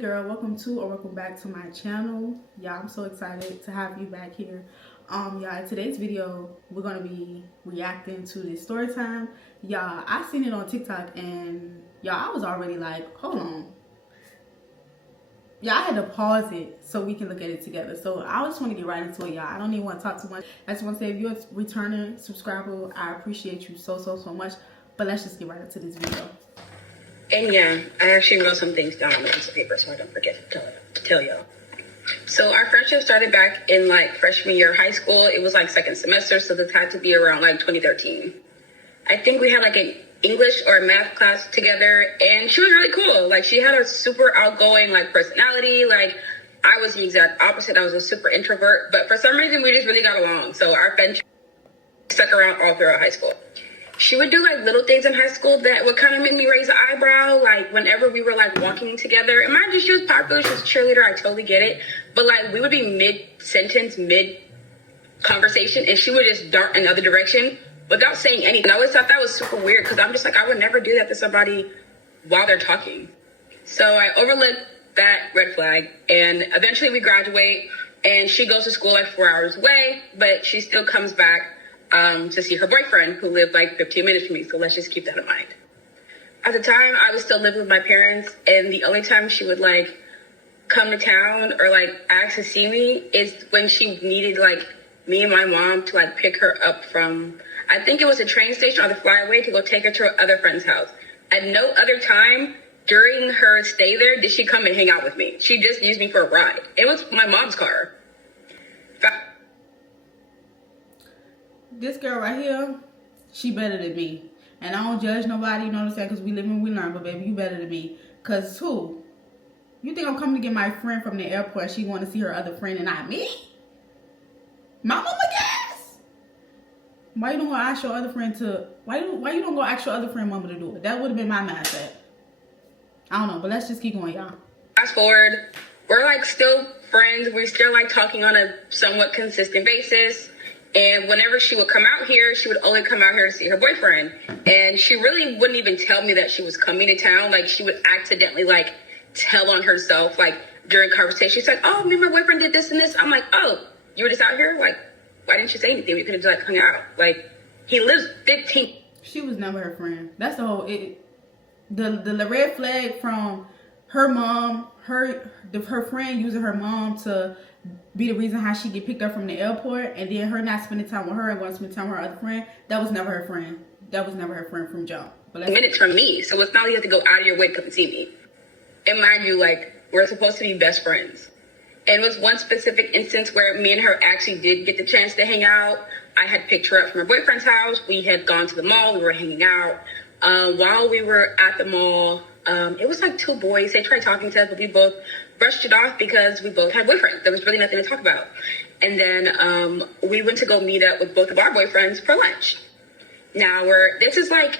girl, welcome to or welcome back to my channel. Y'all, I'm so excited to have you back here. Y'all, in today's video we're gonna be reacting to this story time. Y'all, I seen it on TikTok and y'all, I was already like, hold on. Y'all, I had to pause it so we can look at it together. So I just want to get right into it, y'all. I don't even want to talk too much. I just want to say, if you're a returning subscriber, I appreciate you so much. But let's just get right into this video. And yeah, I actually wrote some things down on a piece of paper so I don't forget to tell y'all. So our friendship started back in like freshman year of high school. It was like second semester, so this had to be around like 2013. I think we had like an English or a math class together, and she was really cool. Like, she had a super outgoing like personality. Like, I was the exact opposite. I was a super introvert, but for some reason we just really got along. So our friendship stuck around all throughout high school. She would do like little things in high school that would kind of make me raise an eyebrow. Like, whenever we were like walking together, and mind you, she was popular, she was a cheerleader, I totally get it. But like, we would be mid-sentence, mid-conversation, and she would just dart in the other direction without saying anything. I always thought that was super weird because I'm just like, I would never do that to somebody while they're talking. So I overlooked that red flag, and eventually we graduate, and she goes to school like 4 hours away, but she still comes back to see her boyfriend, who lived like 15 minutes from me. So let's just keep that in mind. At the time, I was still living with my parents, and the only time she would like come to town or like ask to see me is when she needed like me and my mom to like pick her up from, I think it was a train station or the flyaway, to go take her to her other friend's house. At no other time during her stay there did she come and hang out with me. She just used me for a ride. It was my mom's car. This girl right here, she better than me. And I don't judge nobody, you know what I'm saying? Because we live and we learn. But baby, you better than me. Because who? You think I'm coming to get my friend from the airport, she want to see her other friend and not me? My mama gas. Why you don't go ask your other friend to, why you don't go ask your other friend mama to do it? That would have been my mindset. I don't know, but let's just keep going, y'all. Fast forward, we're like still friends. We're still like talking on a somewhat consistent basis. And whenever she would come out here, she would only come out here to see her boyfriend. And she really wouldn't even tell me that she was coming to town. Like, she would accidentally like tell on herself, like during conversation. She's like, oh, me and my boyfriend did this and this. I'm like, oh, you were just out here? Like, why didn't you say anything? We could have just like hung out. Like, he lives 15. She was never her friend. That's the whole, the red flag from her mom, her friend using her mom to be the reason how she get picked up from the airport, and then her not spending time with her and going to spend time with her other friend. That was never her friend. That was never her friend from jump. But minutes from me, so it's not like you have to go out of your way to come and see me. And mind you, like, we're supposed to be best friends. And it was one specific instance where me and her actually did get the chance to hang out. I had picked her up from her boyfriend's house. We had gone to the mall. We were hanging out. While we were at the mall, it was like two boys. They tried talking to us, but we both brushed it off because we both had boyfriends. There was really nothing to talk about. And then we went to go meet up with both of our boyfriends for lunch. Now, this is like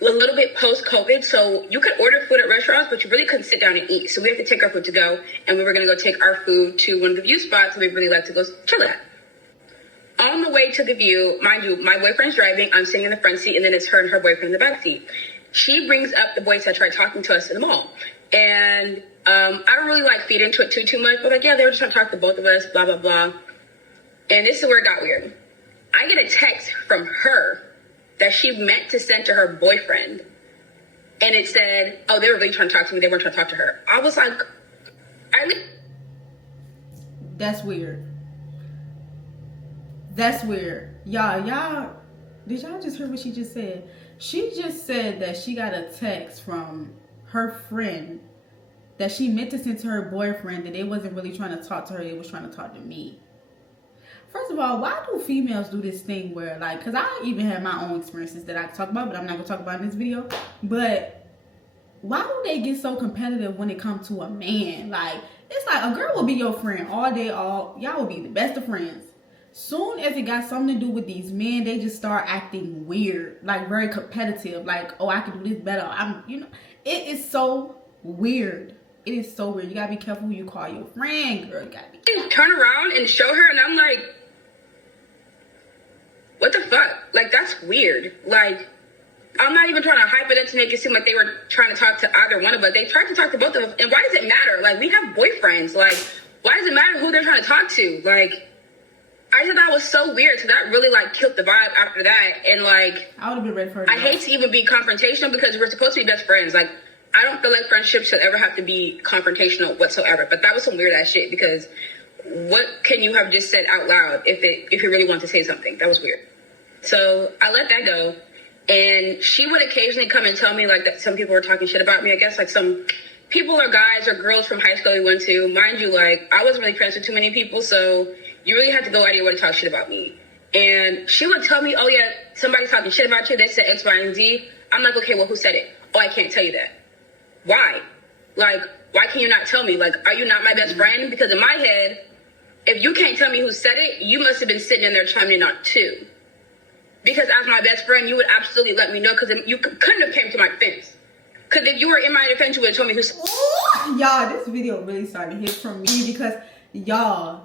a little bit post-COVID, so you could order food at restaurants, but you really couldn't sit down and eat. So we have to take our food to go, and we were going to go take our food to one of the view spots we really like to go chill at. On the way to the view, mind you, my boyfriend's driving, I'm sitting in the front seat, and then it's her and her boyfriend in the back seat. She brings up the boys that tried talking to us in the mall. And I don't really like feed into it too much, but like, yeah, they were just trying to talk to both of us, blah, blah, blah. And this is where it got weird. I get a text from her that she meant to send to her boyfriend. And it said, oh, they were really trying to talk to me. They weren't trying to talk to her. I was like, that's weird. That's weird. Y'all, did y'all just hear what she just said? She just said that she got a text from her friend that she meant to send to her boyfriend, that they wasn't really trying to talk to her, they was trying to talk to me. First of all, why do females do this thing where, like, because I even have my own experiences that I can talk about, but I'm not going to talk about in this video. But why do they get so competitive when it comes to a man? Like, it's like a girl will be your friend all day, y'all will be the best of friends. Soon as it got something to do with these men, they just start acting weird, like very competitive. Like, oh, I can do this better. It is so weird. It is so weird. You gotta be careful who you call your friend, girl. You gotta be careful. Turn around and show her, and I'm like, what the fuck? Like, that's weird. Like, I'm not even trying to hype it up to make it seem like they were trying to talk to either one of us. They tried to talk to both of us. And why does it matter? Like, we have boyfriends. Like, why does it matter who they're trying to talk to? Like, I thought that was so weird. So that really, like, killed the vibe after that. And, like, I would have been ready for it. I hate to even be confrontational because we're supposed to be best friends. Like, I don't feel like friendships should ever have to be confrontational whatsoever. But that was some weird ass shit because what can you have just said out loud if you really want to say something? That was weird. So I let that go. And she would occasionally come and tell me, like, that some people were talking shit about me. I guess, like, some people or guys or girls from high school we went to. Mind you, like, I wasn't really friends with too many people, so you really had to go out of your way to talk shit about me. And she would tell me, oh, yeah, somebody's talking shit about you. They said X, Y, and Z. I'm like, okay, well, who said it? Oh, I can't tell you that. Why? Like, why can you not tell me? Like, are you not my best friend? Because in my head, if you can't tell me who said it, you must have been sitting in there chiming in on too. Because as my best friend, you would absolutely let me know because you couldn't have came to my defense. Because if you were in my defense, you would have told me who's... Y'all, this video really started to hit from me because, y'all,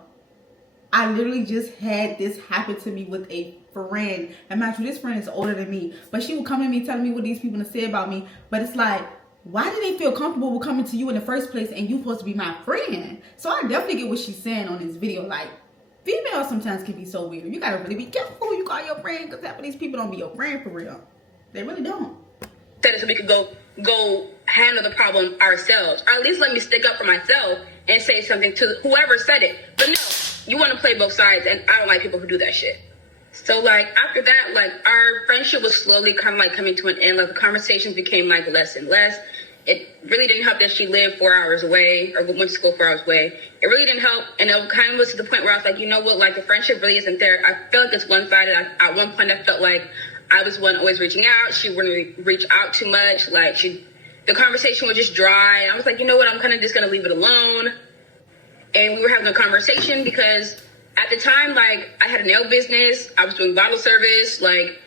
I literally just had this happen to me with a friend. And mind you, this friend is older than me. But she would come to me telling me what these people have said about me. But it's like, why do they feel comfortable with coming to you in the first place and you supposed to be my friend? So I definitely get what she's saying on this video. Like, females sometimes can be so weird. You gotta really be careful who you call your friend because half of these people don't be your friend for real. They really don't. Said it so we could go handle the problem ourselves. Or at least let me stick up for myself and say something to whoever said it. But no, you want to play both sides, and I don't like people who do that shit. So, like, after that, like, our friendship was slowly kind of, like, coming to an end. Like, the conversations became, like, less and less. It really didn't help that she lived 4 hours away or went to school 4 hours away. It really didn't help. And it kind of was to the point where I was like, you know what? Like, the friendship really isn't there. I felt like it's one-sided. At one point, I felt like I was one always reaching out. She wouldn't really reach out too much. Like, the conversation was just dry. And I was like, you know what? I'm kind of just going to leave it alone. And we were having a conversation because at the time, like, I had a nail business. I was doing bottle service, like,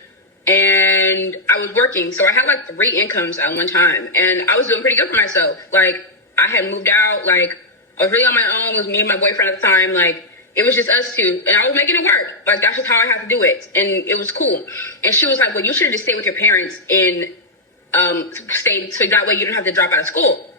and I was working. So I had, like, 3 incomes at one time. And I was doing pretty good for myself. Like, I had moved out. Like, I was really on my own. It was me and my boyfriend at the time. Like, it was just us two. And I was making it work. Like, that's just how I had to do it. And it was cool. And she was like, well, you should have just stayed with your parents and stayed so that way you don't have to drop out of school.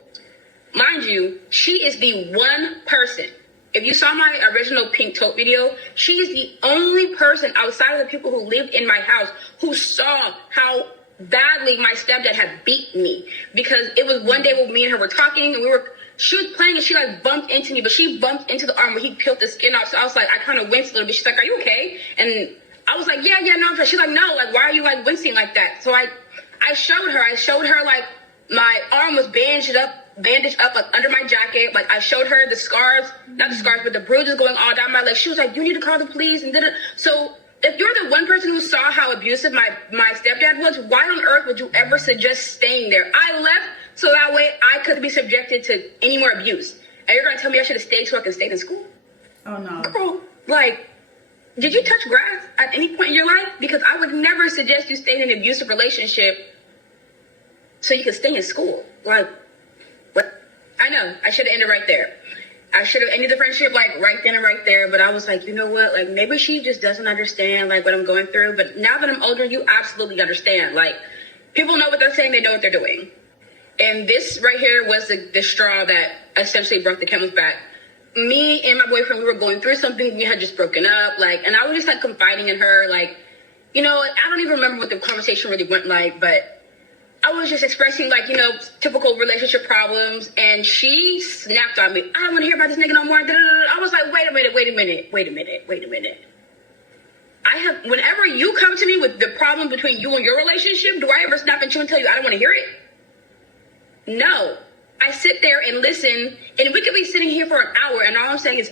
Mind you, she is the one person. If you saw my original Pink Tote video, she is the only person outside of the people who lived in my house who saw how badly my stepdad had beat me. Because it was one day when me and her were talking and she was playing and she like bumped into me, but she bumped into the arm where he peeled the skin off. So I was like, I kind of winced a little bit. She's like, are you okay? And I was like, yeah, no. She's like, no, like, why are you like wincing like that? So I showed her like my arm was bandaged up like under my jacket. Like I showed her the scars, not the scars, but the bruises going all down my leg. She was like, you need to call the police and did it. So if you're the one person who saw how abusive my stepdad was, why on earth would you ever suggest staying there? I left so that way I could be subjected to any more abuse. And you're gonna tell me I should have stayed so I could stay in school? Oh no. Girl, like, did you touch grass at any point in your life? Because I would never suggest you stay in an abusive relationship so you could stay in school. Like, what? I know, I should have ended right there. I should have ended the friendship, like, right then and right there. But I was like, you know what? Like, maybe she just doesn't understand, like, what I'm going through. But now that I'm older, you absolutely understand. Like, people know what they're saying. They know what they're doing. And this right here was the straw that essentially broke the camel's back. Me and my boyfriend, we were going through something. We had just broken up. Like, and I was just, like, confiding in her. Like, you know, I don't even remember what the conversation really went like. But I was just expressing, like, you know, typical relationship problems. And she snapped on me. I don't want to hear about this nigga no more. I was like, wait a minute. Whenever you come to me with the problem between you and your relationship, do I ever snap at you and tell you I don't want to hear it? No. I sit there and listen, and we could be sitting here for an hour, and all I'm saying is,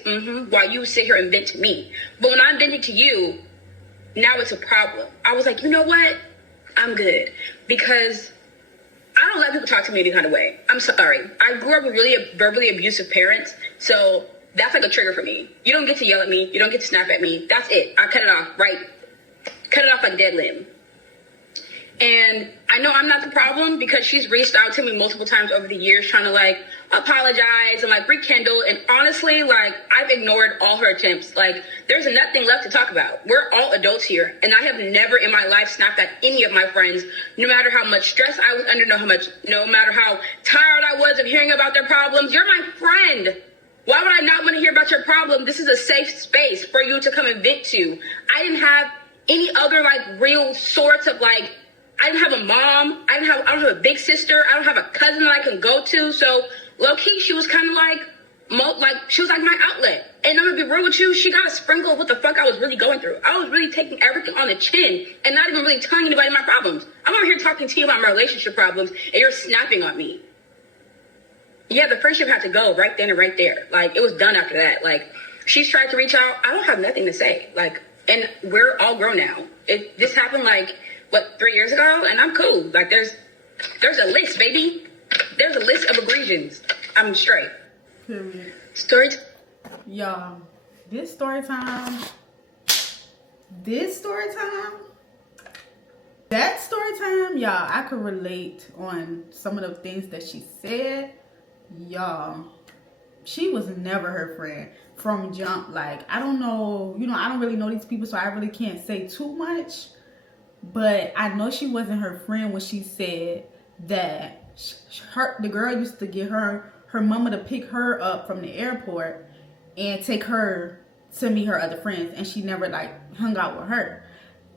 while you sit here and vent to me. But when I'm venting to you, now it's a problem. I was like, you know what? I'm good. Because I don't let people talk to me any kind of way. I'm sorry. I grew up with really verbally abusive parents, so that's like a trigger for me. You don't get to yell at me. You don't get to snap at me. That's it. I cut it off, right? Cut it off like a dead limb. And I know I'm not the problem because she's reached out to me multiple times over the years trying to like apologize and like rekindle. And honestly, like I've ignored all her attempts. Like there's nothing left to talk about. We're all adults here. And I have never in my life snapped at any of my friends, no matter how much stress I was under, no matter how tired I was of hearing about their problems. You're my friend. Why would I not want to hear about your problem? This is a safe space for you to come and vent to. I didn't have any other like real sorts of like, I didn't have a mom. I don't have a big sister. I don't have a cousin that I can go to. So low key, she was kind of like she was like my outlet. And I'm gonna be real with you. She got a sprinkle of what the fuck I was really going through. I was really taking everything on the chin and not even really telling anybody my problems. I'm over here talking to you about my relationship problems and you're snapping on me. Yeah, the friendship had to go right then and right there. Like it was done after that. Like she's tried to reach out. I don't have nothing to say. Like, and we're all grown now. This happened like, 3 years ago, and I'm cool. Like there's a list, baby. There's a list of egregions. I'm straight. Period. Story. Y'all, this story time, that story time, y'all, I could relate on some of the things that she said. Y'all, she was never her friend from jump. Like, I don't know, I don't really know these people, so I really can't say too much. But I know she wasn't her friend when she said that the girl used to get her mama to pick her up from the airport and take her to meet her other friends, and she never like hung out with her.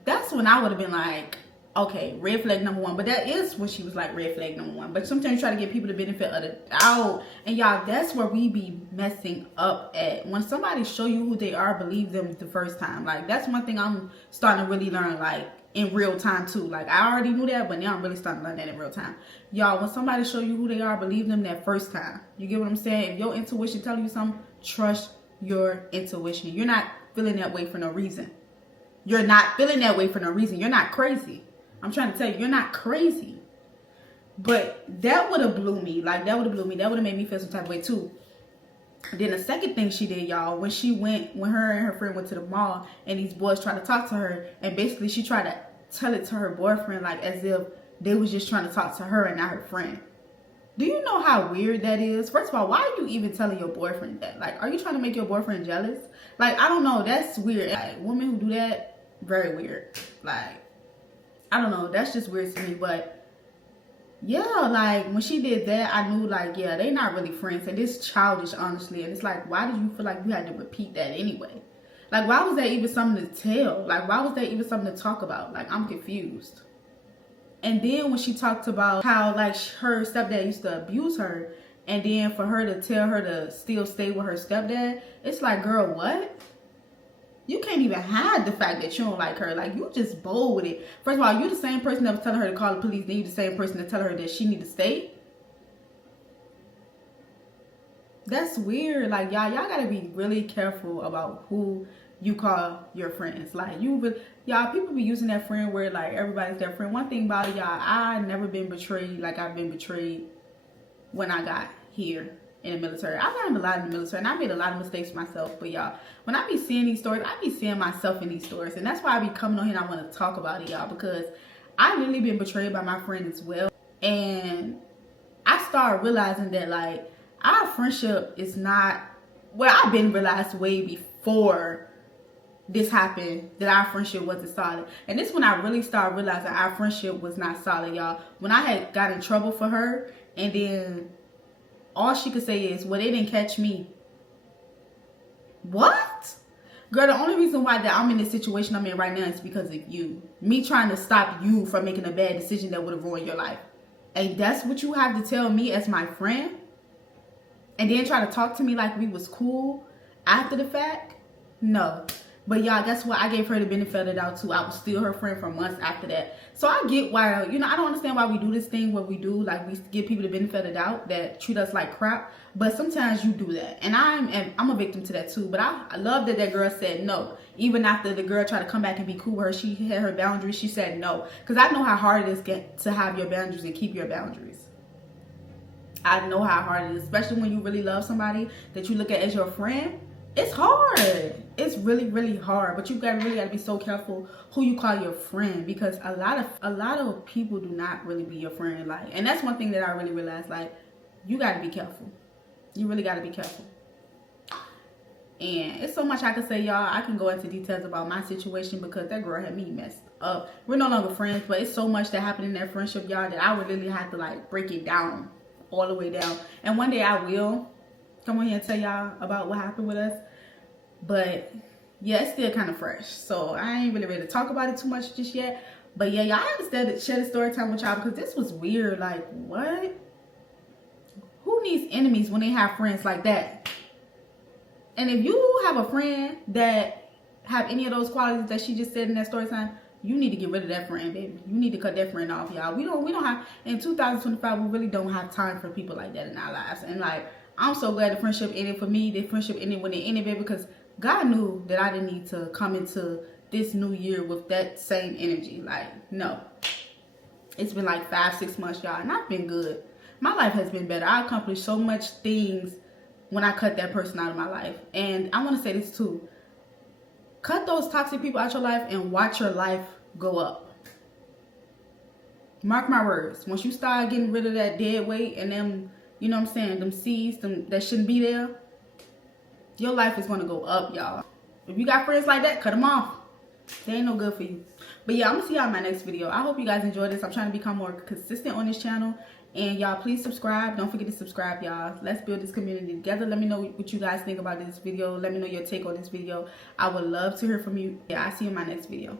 That's when I would have been like, okay, red flag number one. But that is when she was like red flag number one. But sometimes you try to give people the benefit of the doubt, and y'all, that's where we be messing up at. When somebody show you who they are, believe them the first time. Like that's one thing I'm starting to really learn, like in real time too. Like I already knew that, but now I'm really starting to learn that in real time. Y'all, when somebody show you who they are, believe them that first time. You get what I'm saying? If your intuition telling you something, trust your intuition. You're not feeling that way for no reason. You're not feeling that way for no reason. You're not crazy. I'm trying to tell you, you're not crazy. But that would have blew me. Like that would have blew me. That would have made me feel some type of way too. Then the second thing she did, y'all, when her and her friend went to the mall and these boys tried to talk to her, and basically she tried to tell it to her boyfriend like as if they was just trying to talk to her and not her friend. Do you know how weird that is? First of all, why are you even telling your boyfriend that? Like, are you trying to make your boyfriend jealous? Like, I don't know. That's weird. Like, women who do that, very weird. Like, I don't know. That's just weird to me. But yeah, like when she did that, I knew like, yeah, they not really friends, and it's childish, honestly. And it's like, why did you feel like you had to repeat that anyway? Like, why was that even something to tell? Like, why was that even something to talk about? Like, I'm confused. And then when she talked about how like her stepdad used to abuse her, and then for her to tell her to still stay with her stepdad, it's like, girl, what? You can't even hide the fact that you don't like her. Like, you just bold with it. First of all, you the same person that was telling her to call the police. Then you the same person to tell her that she need to stay. That's weird. Like, y'all gotta be really careful about who you call your friends. Like, y'all, people be using that friend word like everybody's their friend. One thing about it, y'all, I never been betrayed like I've been betrayed when I got here in the military. I learned a lot in the military, and I made a lot of mistakes myself. But y'all, when I be seeing these stories, I be seeing myself in these stories, and that's why I be coming on here and I want to talk about it, y'all, because I really been betrayed by my friend as well. And I started realizing that like our friendship is not, well, I've been realized way before this happened that our friendship wasn't solid. And this when I really started realizing our friendship was not solid, y'all. When I had got in trouble for her, and then all she could say is, well, they didn't catch me. What? Girl, the only reason why that I'm in the situation I'm in right now is because of you. Me trying to stop you from making a bad decision that would have ruined your life. And that's what you have to tell me as my friend? And then try to talk to me like we was cool after the fact? No. But y'all, guess what? I gave her the benefit of the doubt too. I was still her friend for months after that. So I get why, I don't understand why we do this thing where we do, like we give people the benefit of the doubt that treat us like crap. But sometimes you do that. And I'm a victim to that too. But I love that girl said no. Even after the girl tried to come back and be cool with her, she had her boundaries. She said no. Because I know how hard it is to have your boundaries and keep your boundaries. I know how hard it is, especially when you really love somebody that you look at as your friend. it's hard. It's really, really hard. But you really gotta be so careful who you call your friend, because a lot of people do not really be your friend. Like, and that's one thing that I really realized. Like, you gotta be careful. You really gotta be careful. And it's so much I can say, y'all. I can go into details about my situation because that girl had me messed up. We're no longer friends, but it's so much that happened in that friendship, y'all, that I would really have to like break it down all the way down. And one day I will come on here and tell y'all about what happened with us. But yeah, it's still kind of fresh, so I ain't really ready to talk about it too much just yet. But yeah, y'all understand to share the story time with y'all, because this was weird. Like, what? Who needs enemies when they have friends like that? And if you have a friend that have any of those qualities that she just said in that story time, you need to get rid of that friend, baby. You need to cut that friend off, y'all. We don't have, in 2025, we really don't have time for people like that in our lives. And like, I'm so glad the friendship ended for me. The friendship ended when it ended, baby, because God knew that I didn't need to come into this new year with that same energy. Like, no. It's been like 5-6 months, y'all, and I've been good. My life has been better. I accomplished so much things when I cut that person out of my life. And I want to say this too. Cut those toxic people out your life and watch your life go up. Mark my words. Once you start getting rid of that dead weight and them, you know what I'm saying, them seeds that shouldn't be there, your life is going to go up, y'all. If you got friends like that, cut them off. They ain't no good for you. But yeah, I'm going to see y'all in my next video. I hope you guys enjoyed this. I'm trying to become more consistent on this channel. And y'all, please subscribe. Don't forget to subscribe, y'all. Let's build this community together. Let me know what you guys think about this video. Let me know your take on this video. I would love to hear from you. Yeah, I'll see you in my next video.